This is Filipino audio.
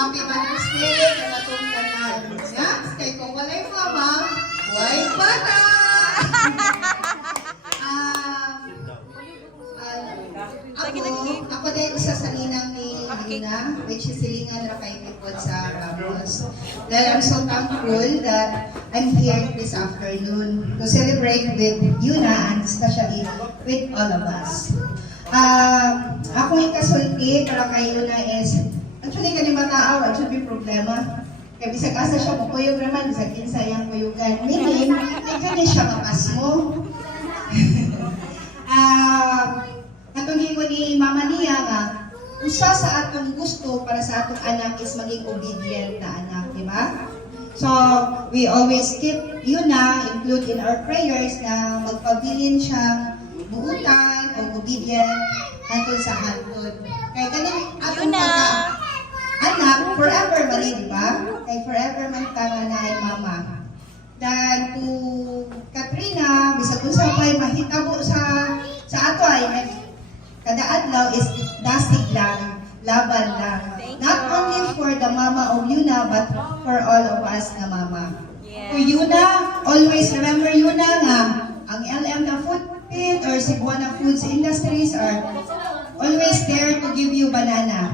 Happy Mother's Day sa natong tanan. Ya, kay kung walay mama, way bata. Ako din isa sa ninang ni Lina, which is silingan ra kay Tipod sa Ramos. Dahil I'm so thankful that I'm here this afternoon to celebrate with Yuna and especially with all of us. Ako yung kasulti para kay Yuna is, actually kani mataaw, it should be problema. Kaya bisag asa siya mukuyog naman, bisag kinsa yung kuyugan. Meaning, ay kani siya makasmo. Natungin ko ni Mama niya nga, usa sa atong gusto para sa atong anak is maging obedient na anak, di ba? So, we always keep include in our prayers na magpabilin siyang buutan o obedient hantod sa hantod. Kaya ganun atong anak, forever mali, di ba? Kaya forever man tanga na ay mama. Dan to Katrina, bisag unsa pay mahitabo sa ato ay kada adlaw is dasig lang, laban lang. Not only for the mama of Yuna, but for all of us na mama. Yes. For Yuna, always remember Yuna nga, ang LM na Food Pit or Cebuana Foods Industries are always there to give you banana.